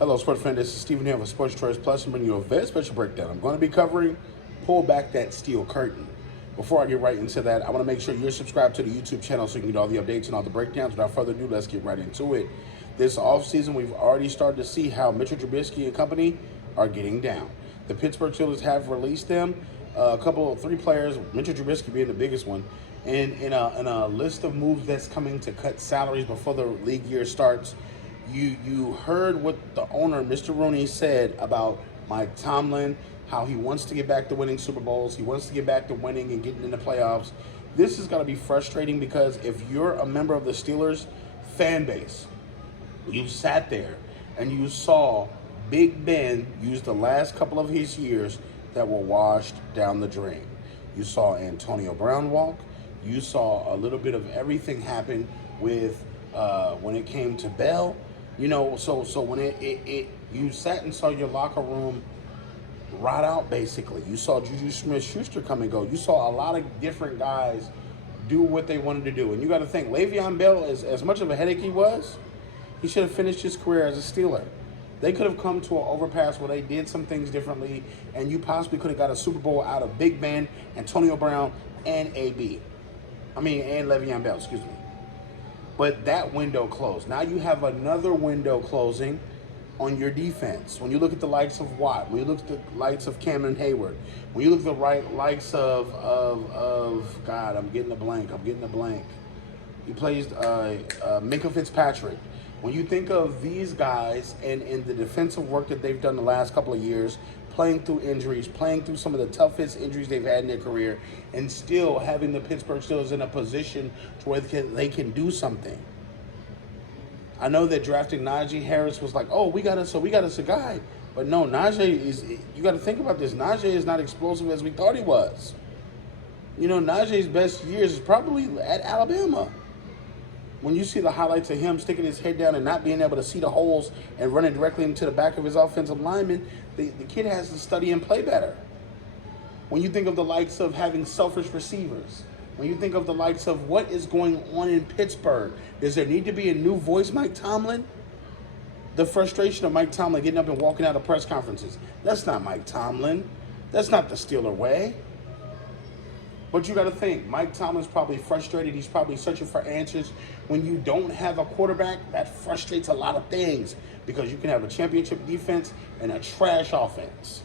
Hello, sports fan. This is Stephen here with Sports Choice Plus. I'm bringing you a very special breakdown. I'm going to be covering Pull Back That Steel Curtain. Before I get right into that, I want to make sure you're subscribed to the YouTube channel so you can get all the updates and all the breakdowns. Without further ado, let's get right into it. This offseason, we've already started to see how Mitchell Trubisky and company are getting down. The Pittsburgh Steelers have released them, three players, Mitchell Trubisky being the biggest one, and in a list of moves that's coming to cut salaries before the league year starts. You heard what the owner, Mr. Rooney, said about Mike Tomlin, how he wants to get back to winning Super Bowls. He wants to get back to winning and getting in the playoffs. This is going to be frustrating because if you're a member of the Steelers fan base, you sat there and you saw Big Ben use the last couple of his years that were washed down the drain. You saw Antonio Brown walk. You saw a little bit of everything happen with when it came to Bell. So when you sat and saw your locker room rot out, basically. You saw Juju Smith-Schuster come and go. You saw a lot of different guys do what they wanted to do. And you got to think, Le'Veon Bell, as much of a headache he was, he should have finished his career as a Steeler. They could have come to an overpass where they did some things differently, and you possibly could have got a Super Bowl out of Big Ben, Antonio Brown, and and Le'Veon Bell, excuse me. But that window closed. Now you have another window closing on your defense. When you look at the likes of Watt, when you look at the likes of Cameron Hayward, when you look at the likes of God, I'm getting a blank. He plays Minkah Fitzpatrick. When you think of these guys and the defensive work that they've done the last couple of years, playing through injuries, playing through some of the toughest injuries they've had in their career, and still having the Pittsburgh Steelers in a position to where they can do something. I know that drafting Najee Harris was like, oh, we got us a guy. But no, you got to think about this. Najee is not explosive as we thought he was. Najee's best years is probably at Alabama. When you see the highlights of him sticking his head down and not being able to see the holes and running directly into the back of his offensive lineman, the kid has to study and play better. When you think of the likes of having selfish receivers, when you think of the likes of what is going on in Pittsburgh, does there need to be a new voice, Mike Tomlin? The frustration of Mike Tomlin getting up and walking out of press conferences. That's not Mike Tomlin. That's not the Steeler way. But you got to think, Mike Tomlin's probably frustrated. He's probably searching for answers. When you don't have a quarterback, that frustrates a lot of things because you can have a championship defense and a trash offense.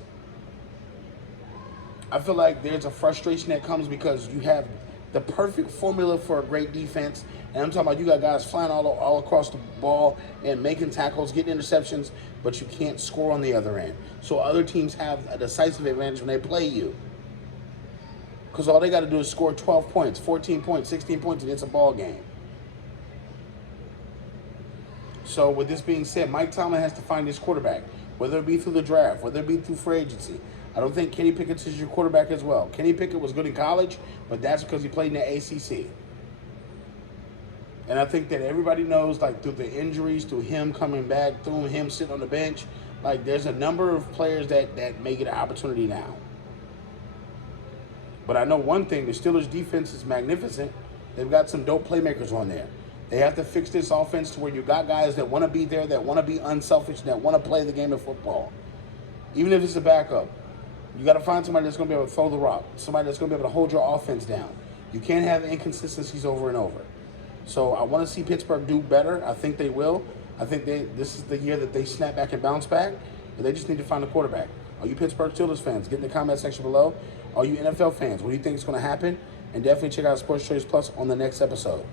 I feel like there's a frustration that comes because you have the perfect formula for a great defense. And I'm talking about you got guys flying all across the ball and making tackles, getting interceptions, but you can't score on the other end. So other teams have a decisive advantage when they play you. Because all they got to do is score 12 points, 14 points, 16 points, and it's a ball game. So with this being said, Mike Tomlin has to find his quarterback, whether it be through the draft, whether it be through free agency. I don't think Kenny Pickett is your quarterback as well. Kenny Pickett was good in college, but that's because he played in the ACC. And I think that everybody knows, like, through the injuries, through him coming back, through him sitting on the bench, like, there's a number of players that may get an opportunity now. But I know one thing, the Steelers' defense is magnificent. They've got some dope playmakers on there. They have to fix this offense to where you got guys that want to be there, that want to be unselfish, that want to play the game of football. Even if it's a backup, you got to find somebody that's going to be able to throw the rock, somebody that's going to be able to hold your offense down. You can't have inconsistencies over and over. So I want to see Pittsburgh do better. I think they will. I think this is the year that they snap back and bounce back, and they just need to find a quarterback. Are you Pittsburgh Steelers fans? Get in the comment section below. Are you NFL fans? What do you think is going to happen? And definitely check out Sports Choice Plus on the next episode.